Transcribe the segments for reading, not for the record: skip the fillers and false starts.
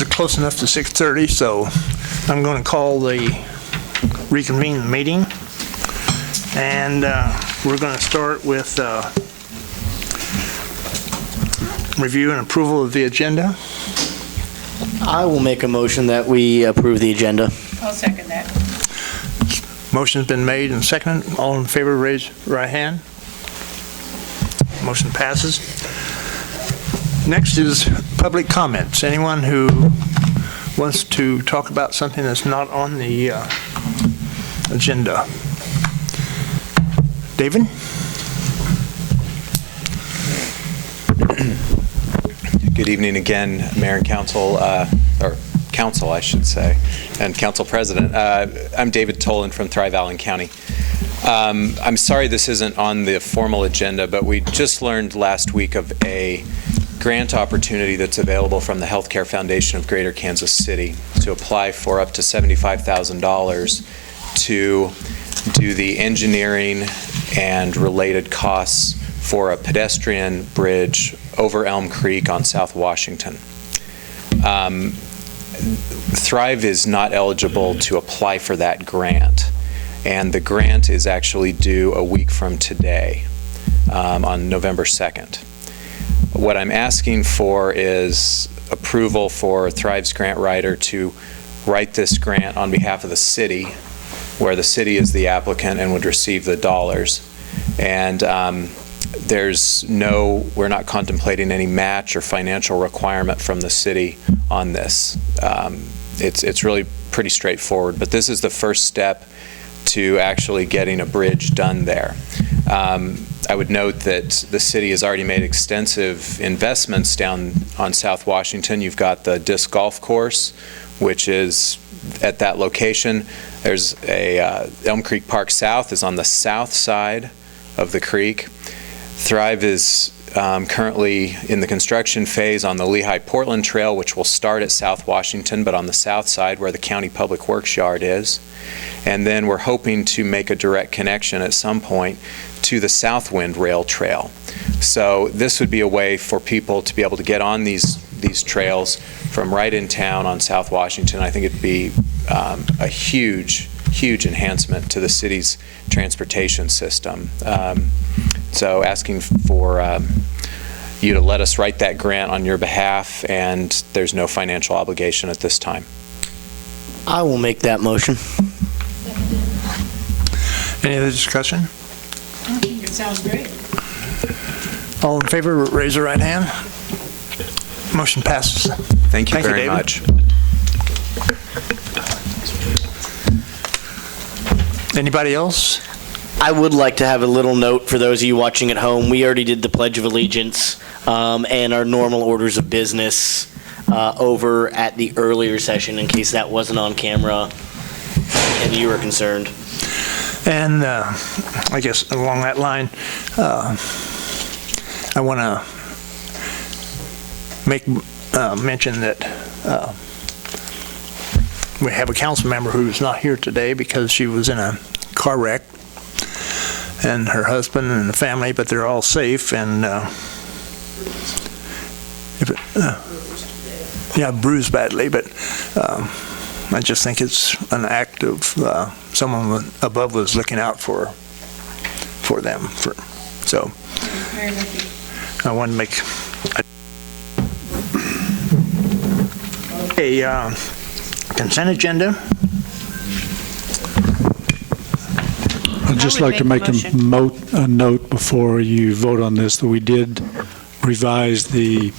is close enough to 6:30, so I'm going to call the reconvene the meeting. And we're going to start with review and approval of the agenda. I will make a motion that we approve the agenda. I'll second that. Motion's been made and seconded. All in favor, raise your right hand. Motion passes. Next is public comments. Anyone who wants to talk about something that's not on the agenda. David? Good evening again, Mayor and Council, or Council, I should say, and Council President. I'm David Tolan from Thrive Allen County. I'm sorry this isn't on the formal agenda, but we just learned last week of a grant opportunity that's available from the Healthcare Foundation of Greater Kansas City to apply for up to $75,000 to do the engineering and related costs for a pedestrian bridge over Elm Creek on South Washington. Thrive is not eligible to apply for that grant, and the grant is actually due a week from today, on November 2nd. What I'm asking for is approval for Thrive's grant writer to write this grant on behalf of the city, where the city is the applicant and would receive the dollars. And we're not contemplating any match or financial requirement from the city on this. It's really pretty straightforward, but this is the first step to actually getting a bridge done there. I would note that the city has already made extensive investments down on South Washington. You've got the disc golf course, which is at that location. There's Elm Creek Park South is on the south side of the creek. Thrive is currently in the construction phase on the Lehigh-Portland Trail, which will start at South Washington, but on the south side where the County Public Works Yard is. And then we're hoping to make a direct connection at some point to the Southwind Rail Trail. So this would be a way for people to be able to get on these trails from right in town on South Washington. I think it'd be a huge enhancement to the city's transportation system. So asking for you to let us write that grant on your behalf, and there's no financial obligation at this time. I will make that motion. Any other discussion? I think it sounds great. All in favor, raise your right hand. Motion passes. Thank you very David. much. Anybody else? I would like to have a little note for those of you watching at home. We already did the Pledge of Allegiance and our normal orders of business over at the earlier session, in case that wasn't on camera and you were concerned. And I guess along that line, I want to make mention that we have a council member who's not here today because she was in a car wreck, and her husband and the family, but they're all safe. And bruised badly, but I just think it's an act of someone above was looking out for them. So I want to make a consent agenda. I'd just like to make a note before you vote on this that we did revise the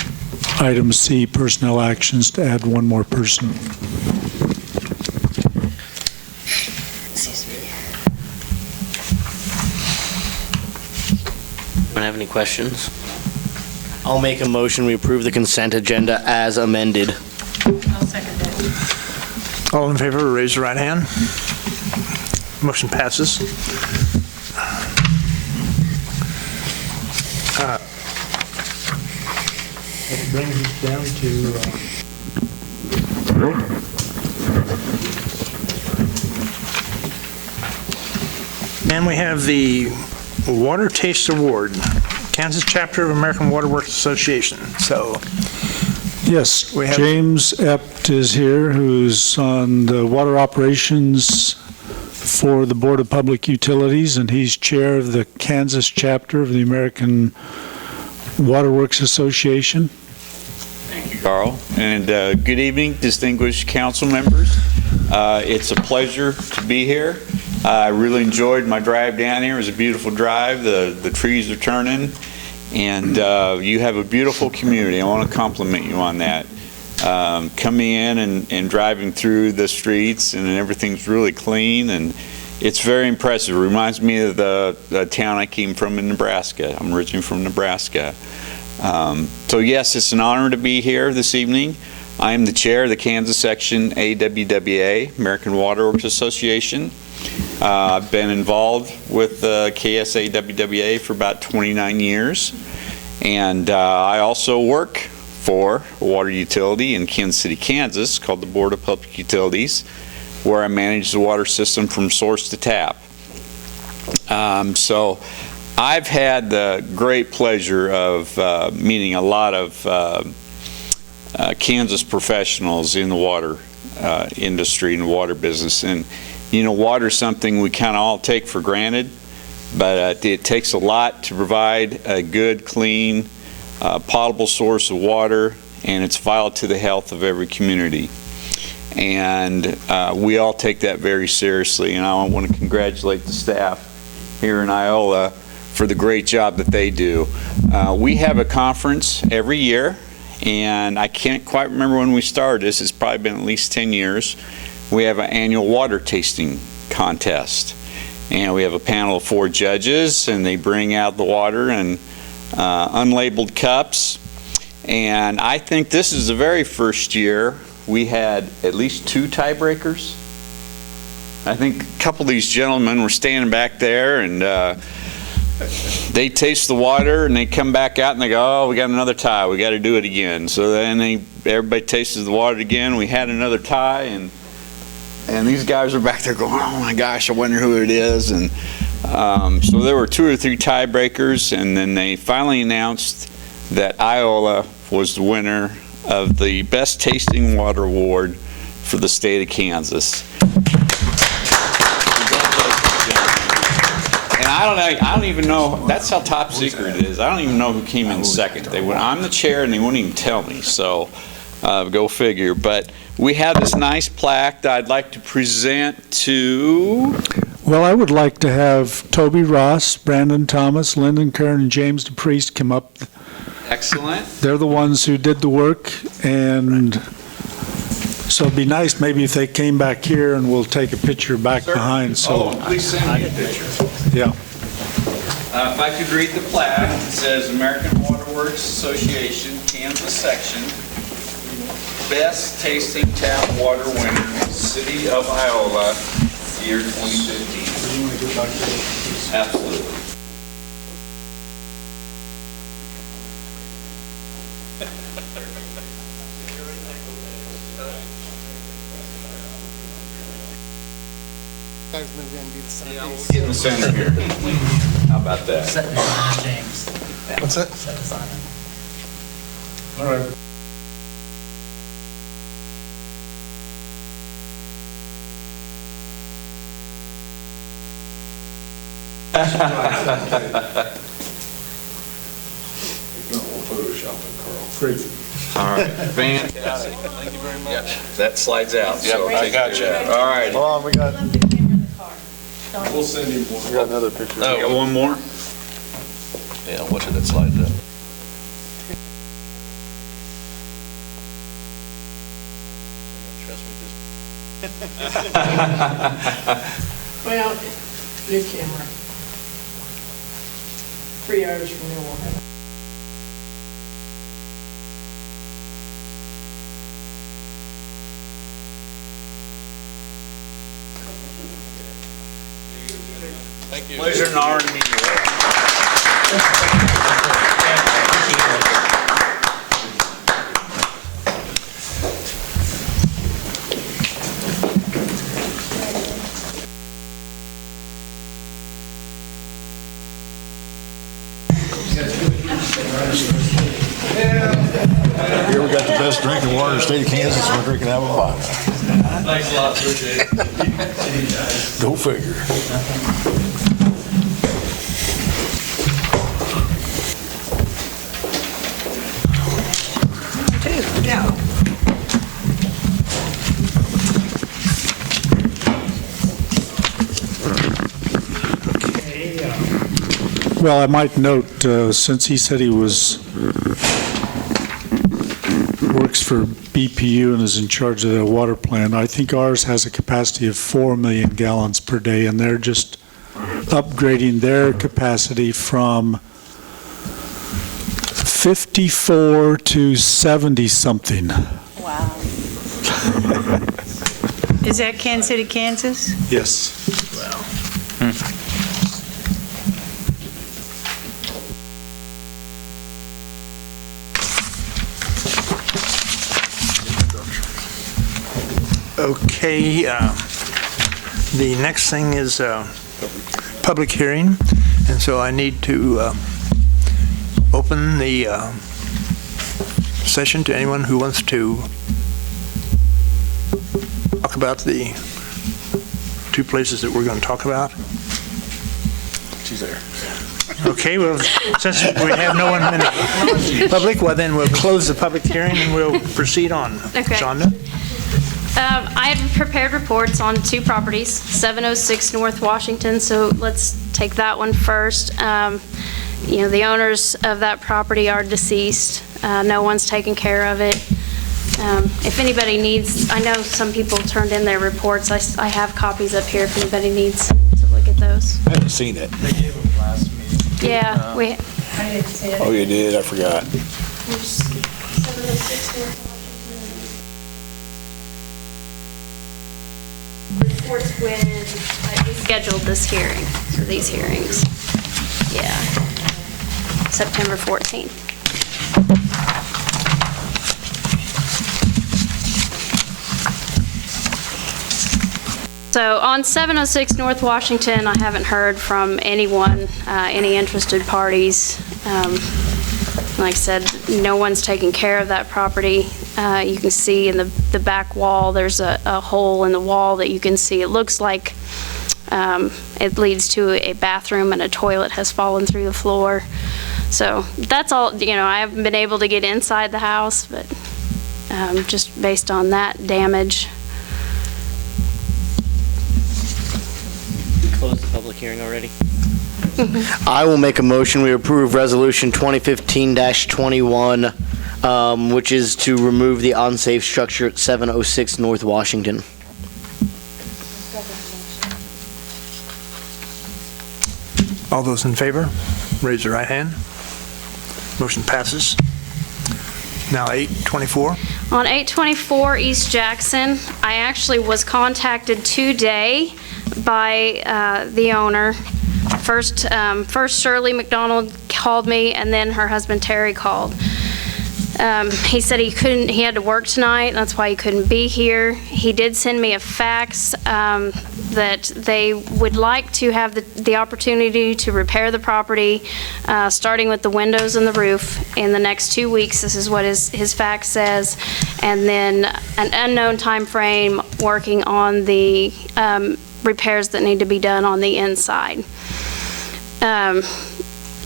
item C, personnel actions, to add one more person. Anyone have any questions? I'll make a motion. We approve the consent agenda as amended. I'll second that. All in favor, raise your right hand. Motion passes. That brings us down to and we have the Water Taste Award, Kansas Chapter of American Water Works Association. So Yes, We have- James Ept is here, who's on the water operations for the Board of Public Utilities, and he's chair of the Kansas chapter of the American Waterworks Association. Thank you, Carl. And good evening, distinguished council members. It's a pleasure to be here. I really enjoyed my drive down here. It was a beautiful drive. The trees are turning, and you have a beautiful community. I want to compliment you on that. Coming in and driving through the streets, and everything's really clean, and it's very impressive. It reminds me of the town I came from in Nebraska. I'm originally from Nebraska. So yes, it's an honor to be here this evening. I am the chair of the Kansas section AWWA, American Waterworks Association. I've been involved with KSAWWA for about 29 years, and I also work for a water utility in Kansas City, Kansas, called the Board of Public Utilities, where I manage the water system from source to tap. So I've had the great pleasure of meeting a lot of Kansas professionals in the water industry and the water business. And, you know, water is something we kind of all take for granted, but it takes a lot to provide a good, clean, potable source of water, and it's vital to the health of every community. And we all take that very seriously, and I want to congratulate the staff here in Iola for the great job that they do. We have a conference every year, and I can't quite remember when we started this. It's probably been at least 10 years. We have an annual water tasting contest, and we have a panel of 4 judges, and they bring out the water in unlabeled cups. And I think this is the very first year we had at least 2 tiebreakers. I think a couple of these gentlemen were standing back there, and they taste the water, and they come back out and they go, oh, we got another tie, we got to do it again. So then everybody tasted the water again, we had another tie, and these guys are back there going, oh my gosh, I wonder who it is. And so there were 2 or 3 tiebreakers, and then they finally announced that Iola was the winner of the Best Tasting Water Award for the state of Kansas. And I don't even know, that's how top secret it is. I don't even know who came in second. I'm the chair, and they wouldn't even tell me, so go figure. But we have this nice plaque that I'd like to present to... Well, I would like to have Toby Ross, Brandon Thomas, Lyndon Kern, and James DePriest come up. Excellent. They're the ones who did the work, and so it'd be nice maybe if they came back here, and we'll take a picture back behind. So, Please send me a picture. yeah. If I could read the plaque, it says American Waterworks Association, Kansas section, Best Tasting Tap Water winner, City of Iola, year 2015. Absolutely. Get in the center here. How about that? Set design, James. What's that? Set design. All right. Great. All right, fantastic. Thank you very much. That slides out. So I got you. All right. Hold on, we got, Left the camera in the car. Don't- we'll send you more. We got another picture. You got one more? Yeah, watch it, that slides up. Well, new camera. 3 hours from now, we'll have it. Pleasure and honor to meet you. Here we got the best best drinking water in the state of Kansas, we're drinking out of a bottle. Thanks a lot, appreciate it. Go figure. Well, I might note, since he said he works for BPU and is in charge of their water plant, I think ours has a capacity of 4 million gallons per day, and they're just upgrading their capacity from 54 to 70-something. Wow. Is that Kansas City, Kansas? Yes. Okay, the next thing is public hearing, and so I need to open the session to anyone who wants to talk about the two places that we're going to talk about. She's there. Okay, well, since we have no one in the public, well, then we'll close the public hearing and we'll proceed on. Okay. Shonda? I had prepared reports on two properties, 706 North Washington, so let's take that one first. The owners of that property are deceased. No one's taken care of it. If anybody needs, I know some people turned in their reports. I have copies up here if anybody needs to look at those. I haven't seen it. They gave them last meeting. Yeah, I didn't see it. Oh, you did? I forgot. There's 706 North Washington. Reports when we scheduled this hearing, or these hearings. Yeah. September 14th. So on 706 North Washington, I haven't heard from anyone, any interested parties. Like I said, no one's taking care of that property. You can see in the back wall, there's a hole in the wall that you can see. It looks like it leads to a bathroom, and a toilet has fallen through the floor. So that's all, I haven't been able to get inside the house, but just based on that damage. Close the public hearing already? I will make a motion, we approve Resolution 2015-21, which is to remove the unsafe structure at 706 North Washington. All those in favor, raise your right hand. Motion passes. Now 824. On 824 East Jackson, I actually was contacted today by the owner. First Shirley McDonald called me, and then her husband Terry called. He said he had to work tonight, that's why he couldn't be here. He did send me a fax that they would like to have the opportunity to repair the property, starting with the windows and the roof in the next 2 weeks. This is what his fax says. And then an unknown time frame working on the repairs that need to be done on the inside.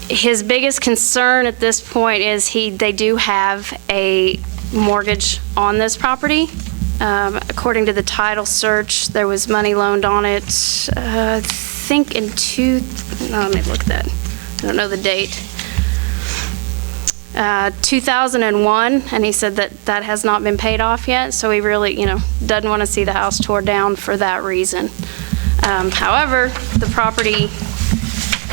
His biggest concern at this point is they do have a mortgage on this property. According to the title search, there was money loaned on it, I think let me look at that. I don't know the date. 2001, and he said that has not been paid off yet, so he really, doesn't want to see the house tore down for that reason. However, the property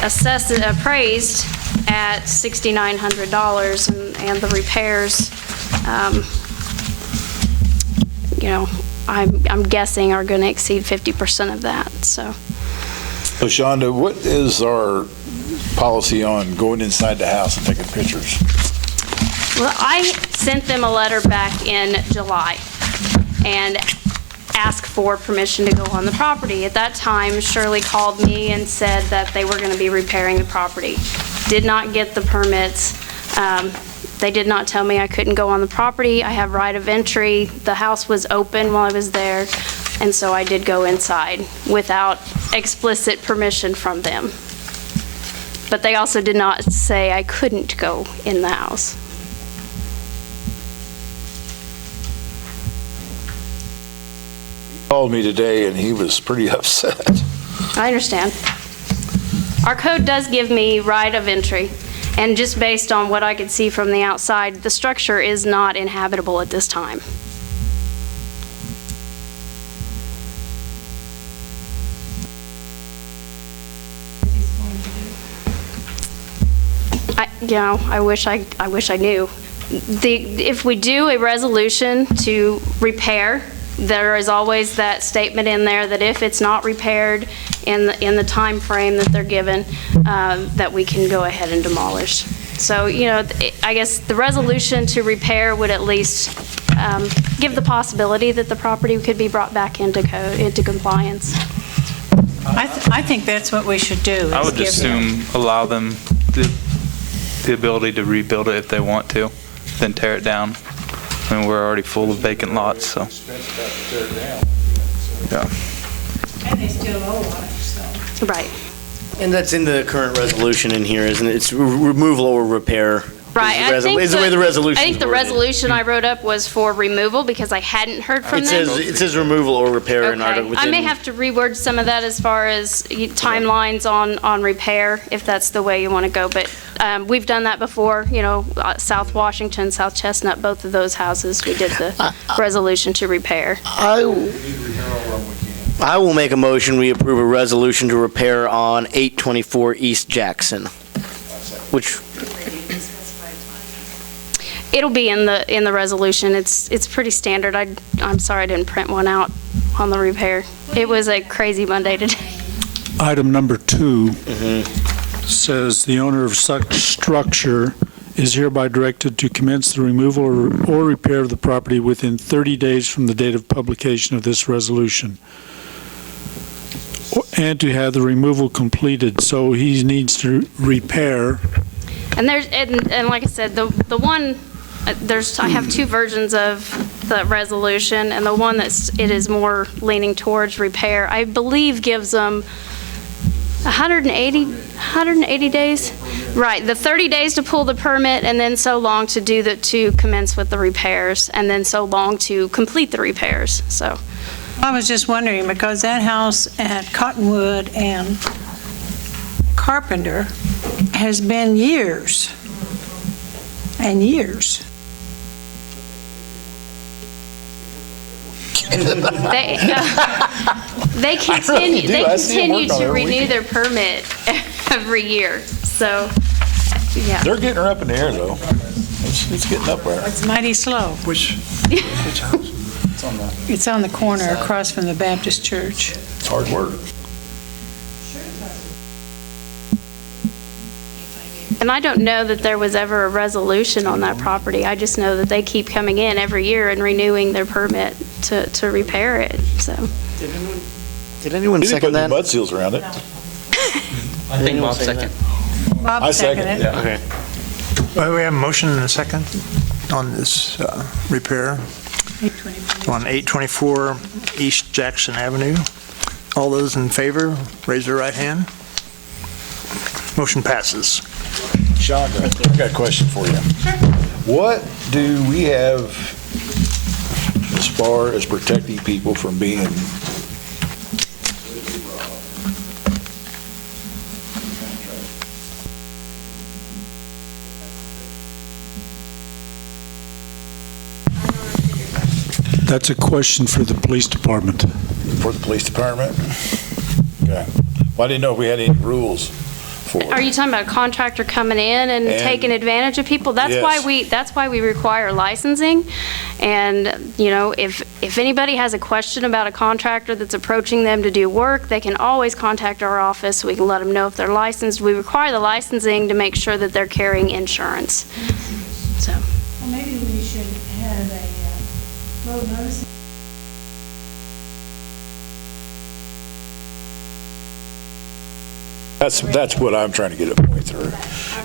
appraised at $6,900, and the repairs, I'm guessing are going to exceed 50% of that. So, Shonda, what is our policy on going inside the house and taking pictures? well, I sent them a letter back in July and asked for permission to go on the property. At that time, Shirley called me and said that they were going to be repairing the property. Did not get the permits. They did not tell me I couldn't go on the property. I have right of entry. The house was open while I was there, and so I did go inside without explicit permission from them. But they also did not say I couldn't go in the house. Called me today and he was pretty upset. I understand. Our code does give me right of entry, and just based on what I could see from the outside, the structure is not inhabitable at this time. I wish I knew. If we do a resolution to repair, there is always that statement in there that if it's not repaired in the time frame that they're given, that we can go ahead and demolish. So, I guess the resolution to repair would at least give the possibility that the property could be brought back into compliance. I think that's what we should do. I would assume allow them the ability to rebuild it if they want to, then tear it down. I mean, we're already full of vacant lots, so. Yeah. And they still owe us, so. Right. And that's in the current resolution in here, isn't it? It's removal or repair. Right. Is the way the resolution I think the is worded. resolution I wrote up was for removal because I hadn't heard from them. It says removal or repair in Okay. our. I may have to reword some of that as far as timelines on repair, if that's the way you want to go. But we've done that before, South Washington, South Chestnut, both of those houses, we did the resolution to repair. I will make a motion, we approve a resolution to repair on 824 East Jackson, which, It'll be in the resolution. It's pretty standard. I'm sorry I didn't print one out on the repair. It was a crazy Monday today. Item number 2 says the owner of such structure is hereby directed to commence the removal or repair of the property within 30 days from the date of publication of this resolution, and to have the removal completed. So he needs to repair. And like I said, the one, I have two versions of the resolution, and the one it is more leaning towards repair, I believe gives them 180 days? Right, the 30 days to pull the permit, and then so long to commence with the repairs, and then so long to complete the repairs, so. I was just wondering, because that house at Cottonwood and Carpenter has been years and years. They continue to every renew weekend. their permit every year, so, yeah. They're getting her up in the air, though. It's getting up there. It's mighty slow. Which house? It's on the. It's on the corner across from the Baptist church. It's hard work. And I don't know that there was ever a resolution on that property. I just know that they keep coming in every year and renewing their permit to repair it, so. did anyone You didn't second put any that? mud seals around it. I think Bob second. Bob I seconded second, it. Okay. Well, we have a motion and a second on this repair 824. on 824 East Jackson Avenue. All those in favor, raise their right hand. Motion passes. Shonda, I got a question for you. What do we have as far as protecting people from being That's a question for the police department. for the police department? Okay. Well, I didn't know if we had any rules for Are it. you talking about a contractor coming in and And- taking advantage of people? That's why we require licensing. And, if anybody has a question about a contractor that's approaching them to do work, they can always contact our office. We can let them know if they're licensed. We require the licensing to make sure that they're carrying insurance. So, Well, maybe we should have a road notice. That's what I'm trying to get a point through,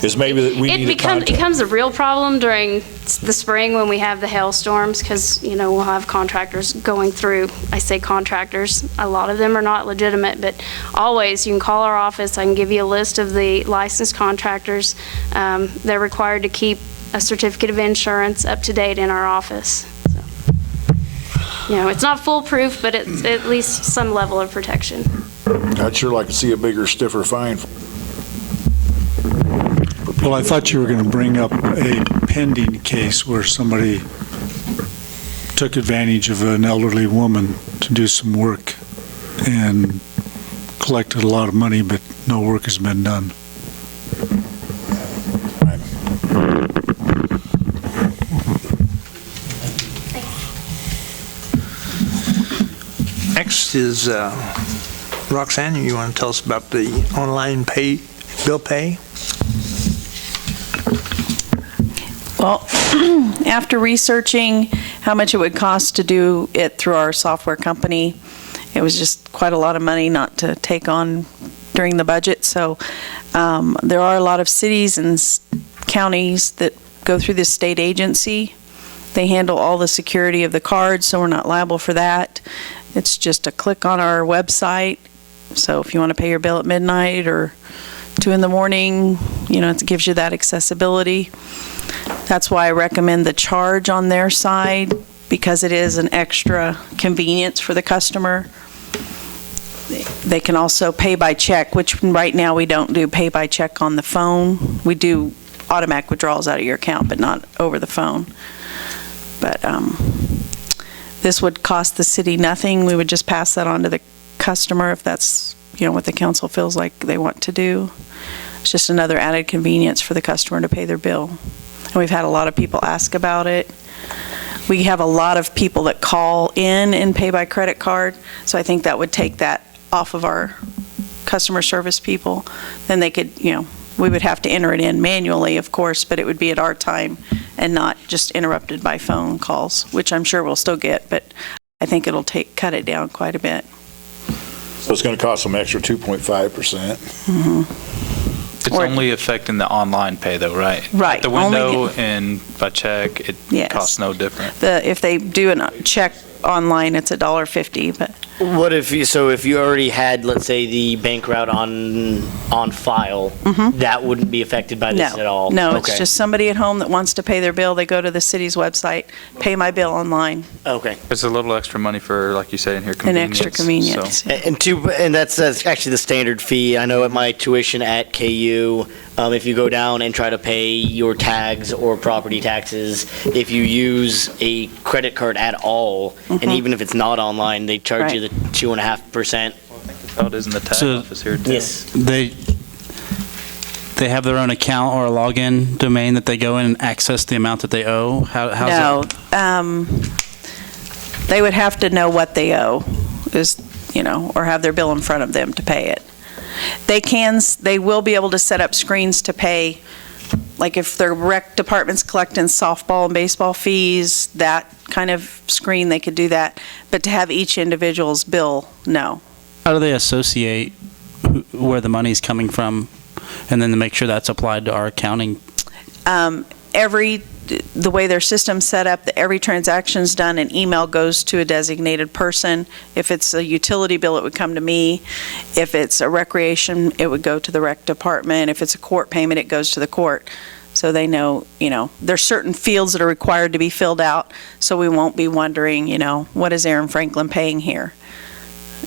is maybe that we It need a contact. becomes a real problem during the spring when we have the hailstorms, because, we'll have contractors going through. I say contractors, a lot of them are not legitimate, but always, you can call our office, I can give you a list of the licensed contractors. They're required to keep a certificate of insurance up to date in our office. So, it's not foolproof, but it's at least some level of protection. I'd sure like to see a bigger, stiffer fine. Well, I thought you were going to bring up a pending case where somebody took advantage of an elderly woman to do some work and collected a lot of money, but no work has been done. Next is Roxanne, you want to tell us about the online bill pay? Well, after researching how much it would cost to do it through our software company, it was just quite a lot of money not to take on during the budget. So there are a lot of cities and counties that go through this state agency. They handle all the security of the cards, so we're not liable for that. It's just a click on our website. So if you want to pay your bill at midnight or 2 in the morning, it gives you that accessibility. That's why I recommend the charge on their side, because it is an extra convenience for the customer. They can also pay by check, which right now we don't do pay by check on the phone. We do automatic withdrawals out of your account, but not over the phone. But this would cost the city nothing. We would just pass that on to the customer if that's, what the council feels like they want to do. It's just another added convenience for the customer to pay their bill. And we've had a lot of people ask about it. We have a lot of people that call in and pay by credit card, so I think that would take that off of our customer service people. Then they could, we would have to enter it in manually, of course, but it would be at our time and not just interrupted by phone calls, which I'm sure we'll still get, but I think it'll cut it down quite a bit. So it's going to cost them extra 2.5%. Mm-hmm. It's only affecting the online pay though, right? Right. The window and by check, it costs no different. If they do a check online, it's $1.50, but. What if you already had, let's say, the bank route on file, that wouldn't be affected by this at all? No, Okay. it's just somebody at home that wants to pay their bill. They go to the city's website, pay my bill online. Okay. It's a little extra money for, like you say in here, An convenience. extra convenience. So. And that's actually the standard fee. I know at my tuition at KU, if you go down and try to pay your tags or property taxes, if you use a credit card at all, and even if it's not online, they charge you the 2.5%. Oh, it is in the tax office here too. Yes. They have their own account or a login domain that they go in and access the amount that they owe? No, they would have to know what they owe, or have their bill in front of them to pay it. They will be able to set up screens to pay, like if their rec department's collecting softball and baseball fees, that kind of screen, they could do that. But to have each individual's bill, no. How do they associate where the money's coming from, and then to make sure that's applied to our accounting? The way their system's set up, every transaction's done, an email goes to a designated person. If it's a utility bill, it would come to me. If it's a recreation, it would go to the rec department. If it's a court payment, it goes to the court. So they know, there's certain fields that are required to be filled out, so we won't be wondering, what is Aaron Franklin paying here?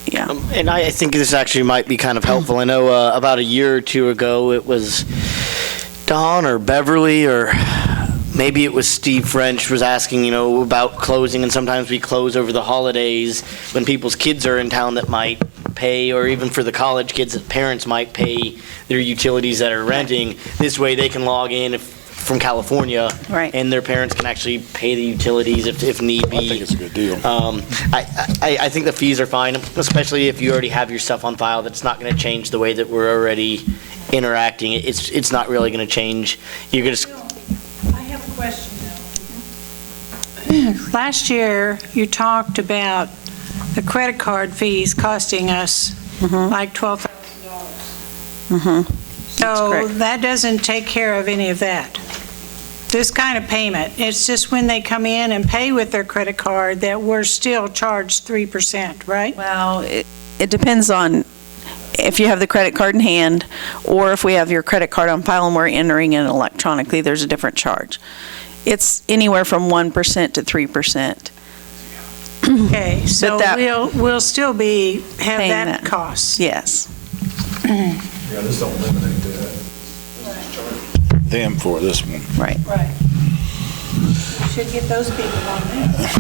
Yeah. And I think this actually might be kind of helpful. I know about a year or two ago, it was Don or Beverly or maybe it was Steve French was asking, about closing, and sometimes we close over the holidays when people's kids are in town that might pay, or even for the college kids that parents might pay their utilities that are renting. This way they can log in from California, and their parents can actually pay the utilities if need be. I think it's a good deal. I think the fees are fine, especially if you already have your stuff on file. That's not going to change the way that we're already interacting. It's not really going to change. You're going to. I have a question though. Last year, you talked about the credit card fees costing us like $12,000. So correct. that doesn't take care of any of that. This kind of payment, it's just when they come in and pay with their credit card that we're still charged 3%, right? Well, it depends on if you have the credit card in hand, or if we have your credit card on file and we're entering it electronically, there's a different charge. It's anywhere from 1% to 3%. Okay, so that- we'll still have Paying that that. cost. Yes. Yeah, this don't eliminate that. Them for this one. Right. Right. We should get those people on there.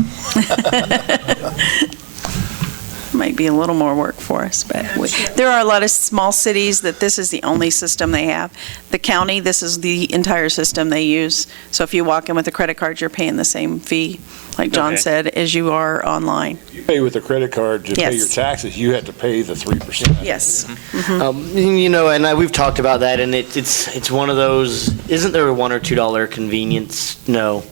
Might be a little more work for us, but there are a lot of small cities that this is the only system they have. The county, this is the entire system they use. So if you walk in with a credit card, you're paying the same fee, like John Okay. said, as you are online. You pay with a credit card to pay Yes. your taxes, you have to pay the 3%. Yes. And we've talked about that, and it's one of those, isn't there a $1 or $2 convenience? No,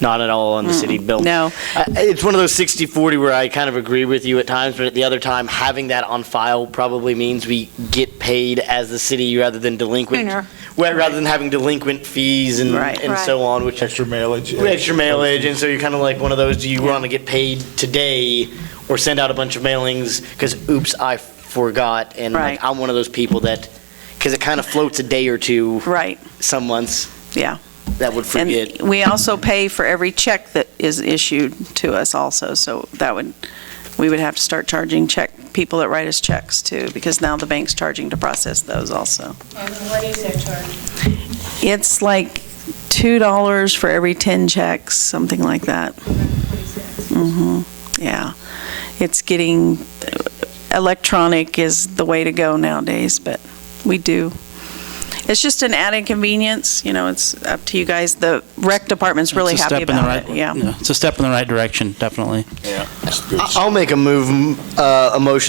not at all on the city bill. No. It's one of those 60/40 where I kind of agree with you at times, but at the other time, having that on file probably means we get paid as the city rather than delinquent. Sooner. Rather than having delinquent fees and Right. so on, which Extra mileage. extra mailage, and so you're kind of like one of those, do you want to get paid today or send out a bunch of mailings because, oops, I forgot, and Right. like, I'm one of those people that, because it kind of floats a day or two, Right, some months, yeah. that would forget. And we also pay for every check that is issued to us also, so we would have to start charging people that write us checks too, because now the bank's charging to process those also. And what is that charge? It's like $2 for every 10 checks, something like that. Yeah. It's getting, electronic is the way to go nowadays, but we do. It's just an added convenience, it's up to you guys. The rec department's really It's a happy step in the about right- it, yeah. It's a step in the right direction, definitely. Yeah, that's good. I'll make a motion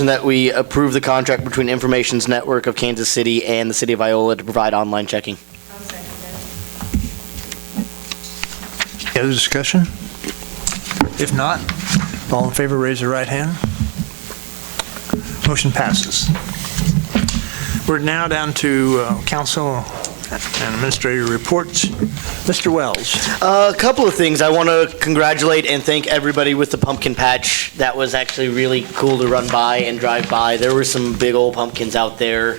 that we approve the contract between Information's Network of Kansas City and the City of Iola to provide online checking. Any other discussion? If not, all in favor, raise your right hand. Motion passes. We're now down to council and administrator reports. Mr. Wells. A couple of things. I want to congratulate and thank everybody with the pumpkin patch. That was actually really cool to run by and drive by. There were some big old pumpkins out there.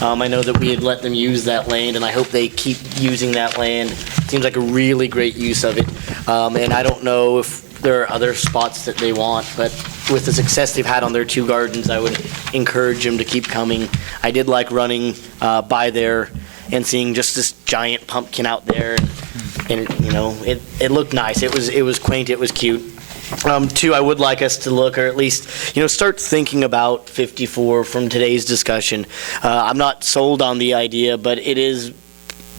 I know that we had let them use that land, and I hope they keep using that land. Seems like a really great use of it. And I don't know if there are other spots that they want, but with the success they've had on their 2 gardens, I would encourage them to keep coming. I did like running by there and seeing just this giant pumpkin out there, and it looked nice. It was quaint. It was cute. 2, I would like us to look, or at least, start thinking about 54 from today's discussion. I'm not sold on the idea, but it is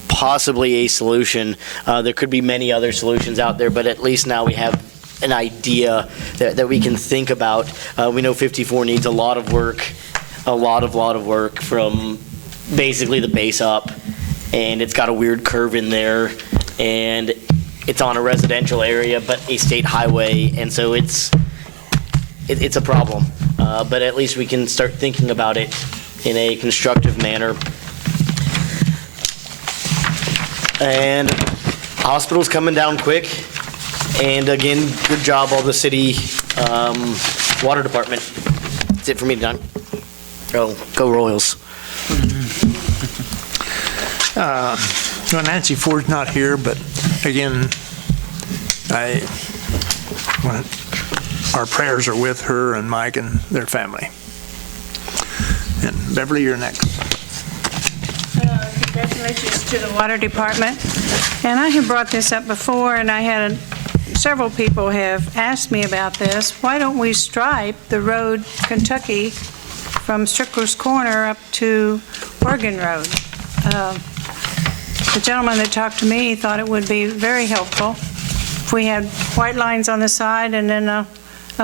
possibly a solution. There could be many other solutions out there, but at least now we have an idea that we can think about. We know 54 needs a lot of work from basically the base up, and it's got a weird curve in there, and it's on a residential area, but a state highway, and so it's a problem. But at least we can start thinking about it in a constructive manner. And hospital's coming down quick. And again, good job, all the city water department. That's it for me, Don. Oh, go Royals. Well, Nancy Ford's not here, but again, our prayers are with her and Mike and their family. And Beverly, you're next. Congratulations to the water department. And I have brought this up before, and I had several people have asked me about this. Why don't we stripe the road Kentucky from Strickler's Corner up to Oregon Road? The gentleman that talked to me thought it would be very helpful if we had white lines on the side and then a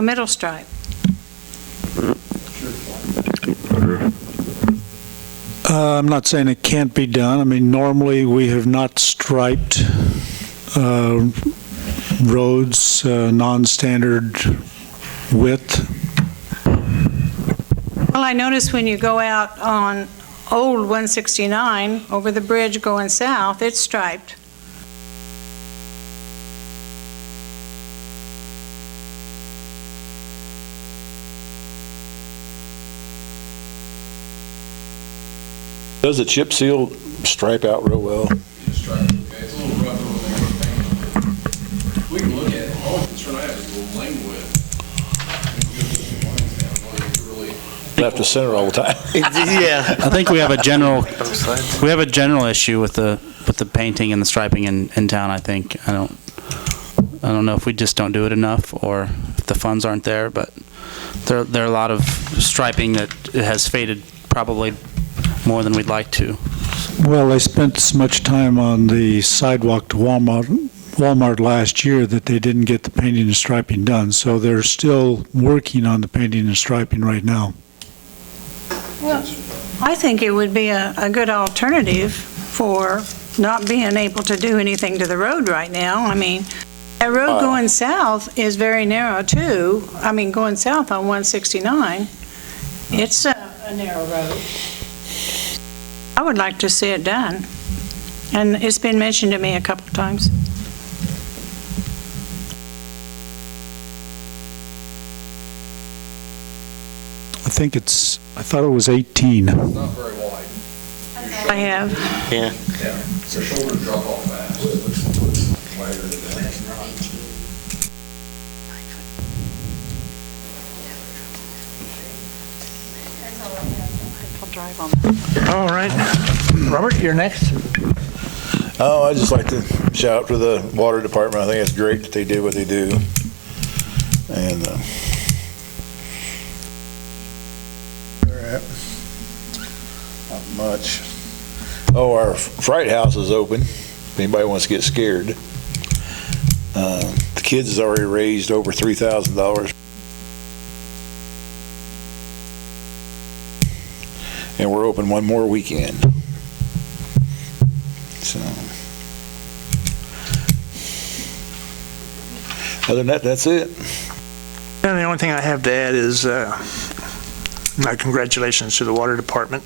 middle stripe. I'm not saying it can't be done. I mean, normally we have not striped roads non-standard width. Well, I noticed when you go out old 169 over the bridge going south, it's striped. Does the chip seal stripe out real well? It's a little rough over there. We can look at it. All concern I have is the lane width. Left to center all the time. Yeah. I think we have a general issue with the painting and the striping in town. I think I don't know if we just don't do it enough or if the funds aren't there, but there are a lot of striping that has faded probably more than we'd like to. Well, they spent so much time on the sidewalk to Walmart last year that they didn't get the painting and striping done. So they're still working on the painting and striping right now. Well, I think it would be a good alternative for not being able to do anything to the road right now. I mean, that road going south is very narrow too. I mean, going south on 169, it's a narrow road. I would like to see it done. And it's been mentioned to me a couple of times. I thought it was 18. It's not very wide. I have. Yeah. Yeah, the shoulders drop off fast. It looks wider than that. All right. Robert, you're next. Oh, I'd just like to shout out to the water department. I think it's great that they do what they do. And they're at not much. Oh, our fright house is open. If anybody wants to get scared. The kids has already raised over $3,000. And we're open one more weekend. So, other than that, that's it. And the only thing I have to add is my congratulations to the water department.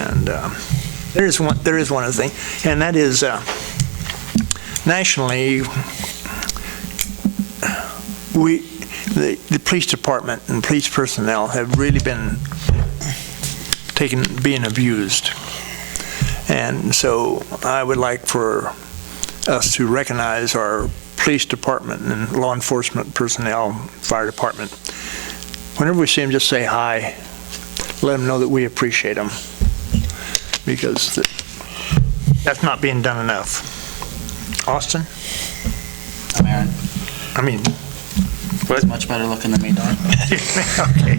And there is one other thing, and that is nationally, the police department and police personnel have really been being abused. And so I would like for us to recognize our police department and law enforcement personnel, fire department. Whenever we see them, just say hi. Let them know that we appreciate them, because that's not being done enough. Austin? I'm Aaron. I mean, He's much better looking than me, Don. okay.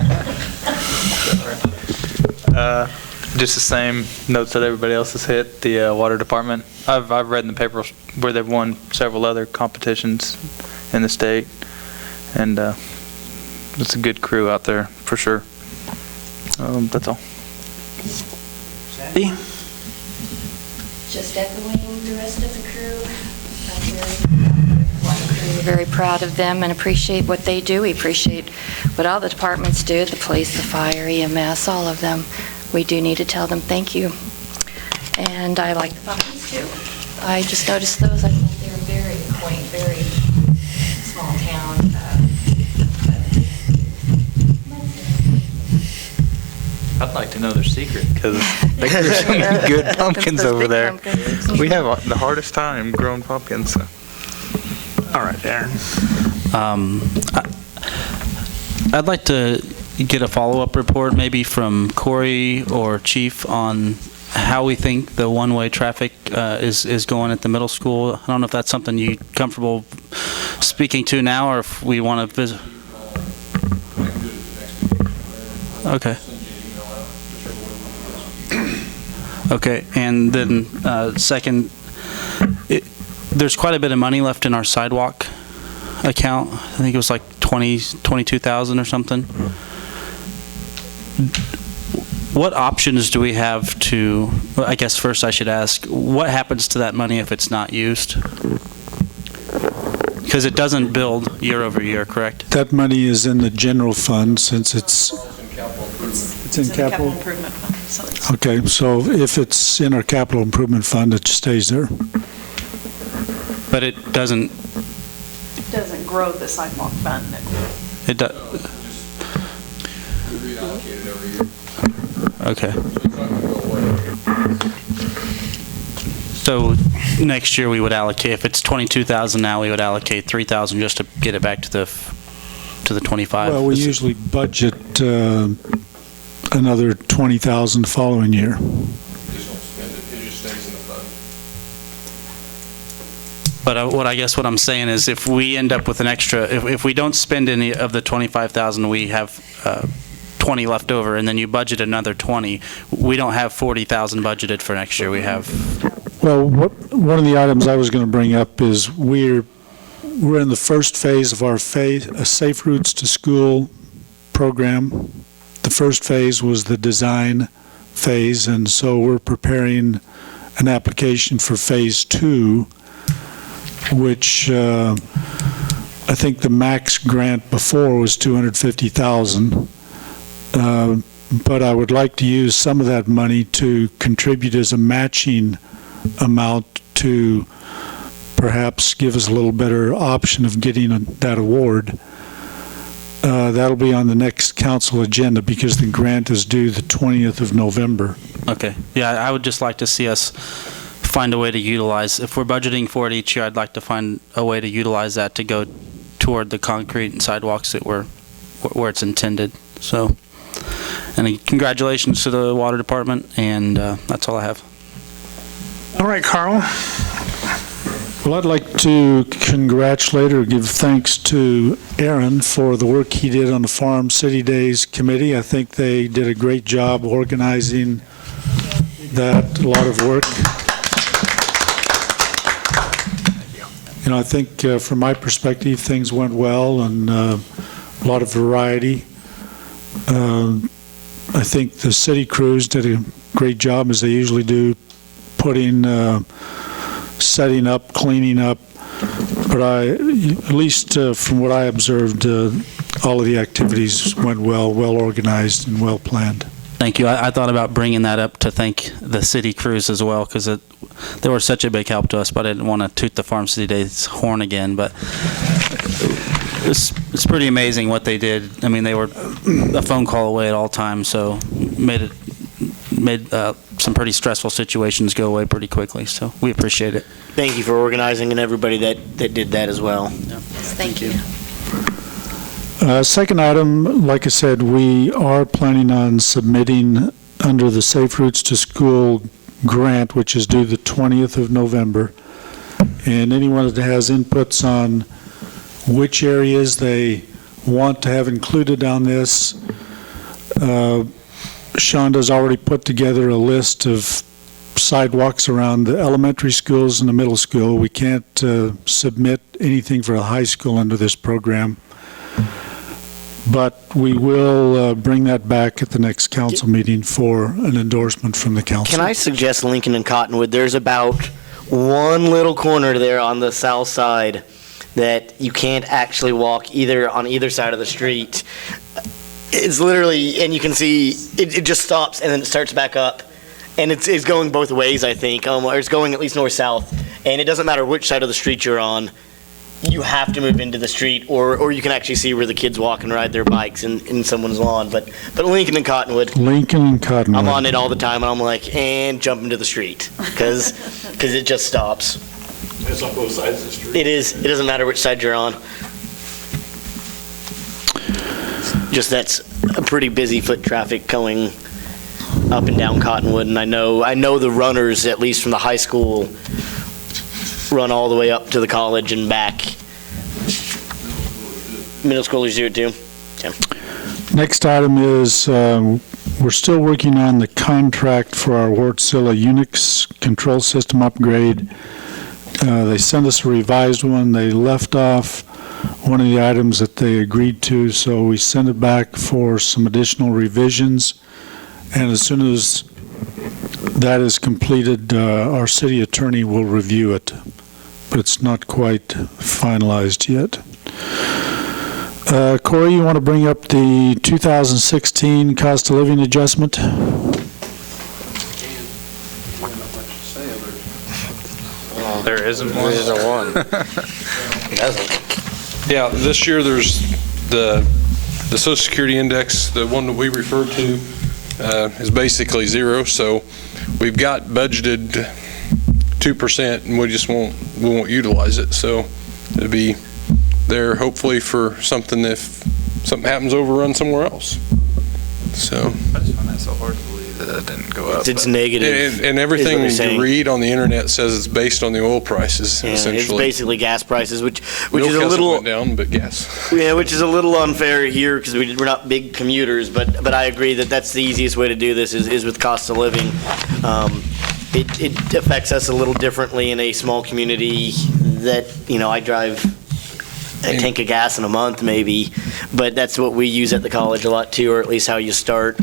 Just the same notes that everybody else has hit, the water department. I've read in the paper where they've won several other competitions in the state, and it's a good crew out there for sure. That's all. Sandy? Just echoing the rest of the crew. We're very proud of them and appreciate what they do. We appreciate what all the departments do, the police, the fire, EMS, all of them. We do need to tell them thank you. And I like the pumpkins too. I just noticed those. I thought they were very quaint, very small town. I'd like to know their secret, because there's so many good pumpkins Those over big there. pumpkins. We have the hardest time growing pumpkins. So. All right, Aaron. I'd like to get a follow-up report maybe from Corey or Chief on how we think the one-way traffic is going at the middle school. I don't know if that's something you're comfortable speaking to now, or if we want to visit. Okay. Okay, and then second, there's quite a bit of money left in our sidewalk account. I think it was like 22,000 or something. What options do we have to, well, I guess first I should ask, what happens to that money if it's not used? Because it doesn't build year over year, correct? That money is in the general fund since It's in capital? improvement fund, so it's. Okay, so if it's in our capital improvement fund, it stays there. But it doesn't, Doesn't grow the sidewalk fund. it does, We reallocate it every year. okay. So it's not gonna go away. So next year we would allocate, if it's 22,000 now, we would allocate 3,000 just to get it back to the 25. Well, we usually budget another 20,000 the following year. Just don't spend it, it just stays in the fund. But what I'm saying is if we end up with an extra, if we don't spend any of the 25,000, we have 20 left over, and then you budget another 20, we don't have 40,000 budgeted for next year. We have, Well, one of the items I was going to bring up is we're in the first phase of our Safe Routes to School program. The first phase was the design phase, and so we're preparing an application for phase 2, which I think the max grant before was $250,000. But I would like to use some of that money to contribute as a matching amount to perhaps give us a little better option of getting that award. That'll be on the next council agenda because the grant is due the 20th of November. okay. Yeah, I would just like to see us find a way to utilize, if we're budgeting for it each year, I'd like to find a way to utilize that to go toward the concrete and sidewalks that where it's intended. So, and congratulations to the water department, and that's all I have. All right, Carl. Well, I'd like to congratulate or give thanks to Aaron for the work he did on the Farm City Days Committee. I think they did a great job organizing that, a lot of work. You know, I think from my perspective, things went well and a lot of variety. I think the city crews did a great job, as they usually do, setting up, cleaning up. But at least from what I observed, all of the activities went well organized and well planned. Thank you. I thought about bringing that up to thank the city crews as well, because they were such a big help to us, but I didn't want to toot the Farm City Days horn again. But it's pretty amazing what they did. I mean, they were a phone call away at all times, so made some pretty stressful situations go away pretty quickly. So we appreciate it. Thank you for organizing and everybody that did that as well. Thank you. Second item, like I said, we are planning on submitting under the Safe Routes to School grant, which is due the 20th of November. And anyone that has inputs on which areas they want to have included on this, Shonda's already put together a list of sidewalks around the elementary schools and the middle school. We can't submit anything for a high school under this program. But we will bring that back at the next council meeting for an endorsement from the council. Can I suggest Lincoln and Cottonwood? There's about one little corner there on the south side that you can't actually walk on either side of the street. It's literally, and you can see, it just stops and then it starts back up. And it's going both ways, I think, or it's going at least north-south. And it doesn't matter which side of the street you're on. You have to move into the street, or you can actually see where the kids walk and ride their bikes in someone's lawn. But Lincoln and Cottonwood, Lincoln and Cottonwood. I'm on it all the time, and I'm like, and jump into the street, because it just stops. It's on both sides of the street. It is. It doesn't matter which side you're on. Just that's a pretty busy foot traffic going up and down Cottonwood, and I know the runners, at least from the high school, run all the way up to the college and back. Middle schoolers do it too. Yeah. Next item is we're still working on the contract for our Wartsilla Unix control system upgrade. They sent us a revised one. They left off one of the items that they agreed to, so we sent it back for some additional revisions. And as soon as that is completed, our city attorney will review it, but it's not quite finalized yet. Corey, you want to bring up the 2016 cost of living adjustment? There isn't one. Yeah, this year there's the Social Security index, the one that we referred to, is basically zero. So we've got budgeted 2%, and we won't utilize it. So it'll be there hopefully for something if something happens overrun somewhere else. So I just find that so hard to believe that didn't go up. It's negative. and everything you read on the internet says it's based on the oil prices. Yeah, essentially, it's basically gas prices, which Milk is a hasn't little went down, but gas. Yeah, which is a little unfair here because we're not big commuters. But I agree that that's the easiest way to do this is with cost of living. It affects us a little differently in a small community that I drive a tank of gas in a month maybe, but that's what we use at the college a lot too, or at least how you start.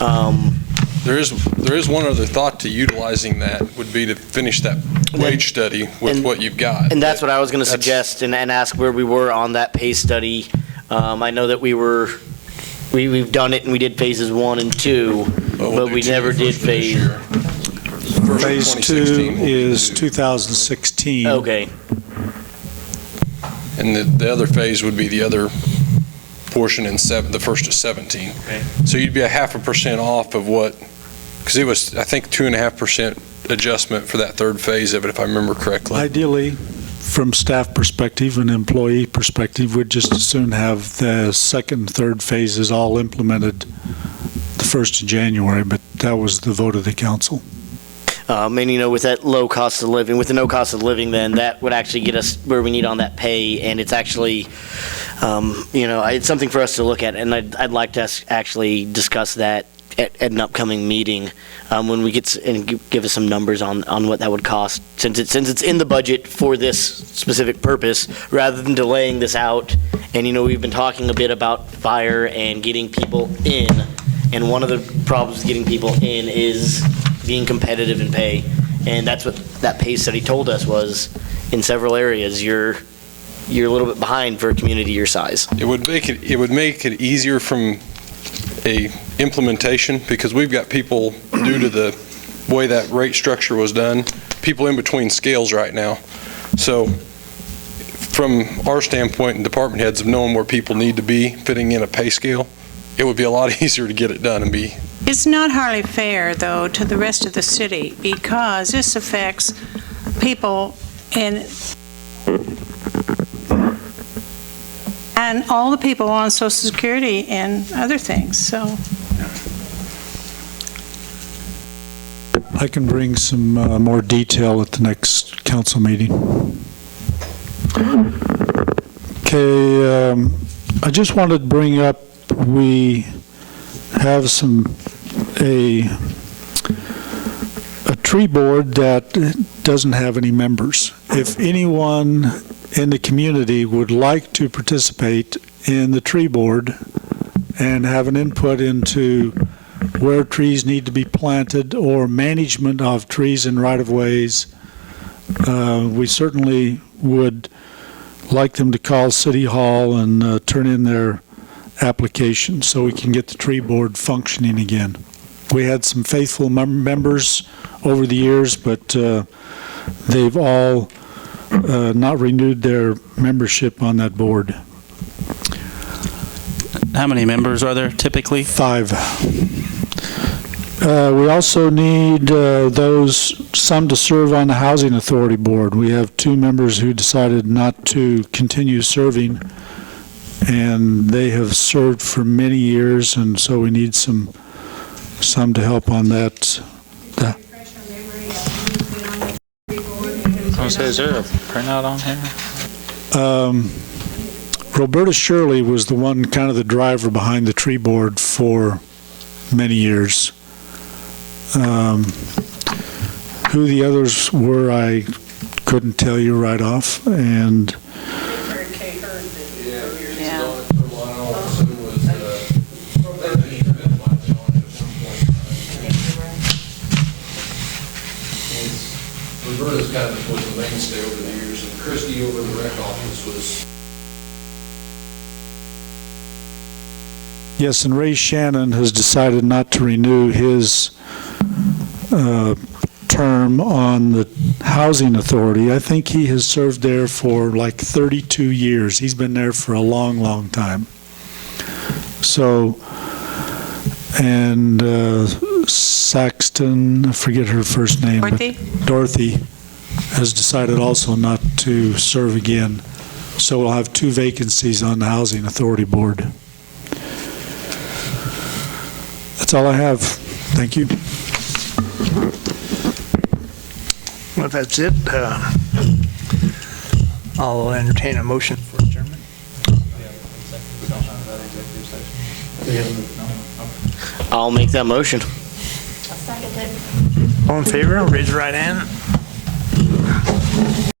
There is one other thought to utilizing that would be to finish that wage study with what you've got. And that's what I was going to suggest and ask where we were on that pay study. I know that we've done it and we did phases 1 and 2, but we never did phase. Phase 2 is 2016. Okay. And the other phase would be the other portion in the first of 17. Okay. So you'd be 0.5% off of what, because it was, I think, 2.5% adjustment for that third phase of it, if I remember correctly. Ideally, from staff perspective and employee perspective, we'd just as soon have the second and third phases all implemented the 1st of January, but that was the vote of the council. And with that low cost of living, with the no cost of living, then that would actually get us where we need on that pay. And it's actually, it's something for us to look at. And I'd like to actually discuss that at an upcoming meeting when we get and give us some numbers on what that would cost, since it's in the budget for this specific purpose, rather than delaying this out. And we've been talking a bit about fire and getting people in, and one of the problems with getting people in is being competitive in pay. And that's what that pay study told us was, in several areas, you're a little bit behind for a community your size. It would make it easier from a implementation, because we've got people, due to the way that rate structure was done, people in between scales right now. So from our standpoint and department heads of knowing where people need to be fitting in a pay scale, it would be a lot easier to get it done and be. It's not hardly fair, though, to the rest of the city, because this affects people and all the people on Social Security and other things, so. I can bring some more detail at the next council meeting. Okay, I just wanted to bring up, we have a tree board that doesn't have any members. If anyone in the community would like to participate in the tree board and have an input into where trees need to be planted or management of trees in right-of-ways, we certainly would like them to call City Hall and turn in their application so we can get the tree board functioning again. We had some faithful members over the years, but they've all not renewed their membership on that board. How many members are there typically? 5. We also need some to serve on the Housing Authority Board. We have 2 members who decided not to continue serving, and they have served for many years, and so we need some to help on that. I was going to say, is there a printout on here? Roberta Shirley was the one, kind of the driver behind the tree board for many years. Who the others were, I couldn't tell you right off. And Roberta's kind of was the mainstay over the years, and Christie over in the rec office was Yes, and Ray Shannon has decided not to renew his term on the Housing Authority. I think he has served there for like 32 years. He's been there for a long, long time. So, and Saxton, I forget her first name. Dorothy? But Dorothy has decided also not to serve again. So we'll have 2 vacancies on the Housing Authority Board. That's all I have. Thank you. Well, if that's it, I'll entertain a motion for adjournment. I'll make that motion. All in favor, raise your right hand.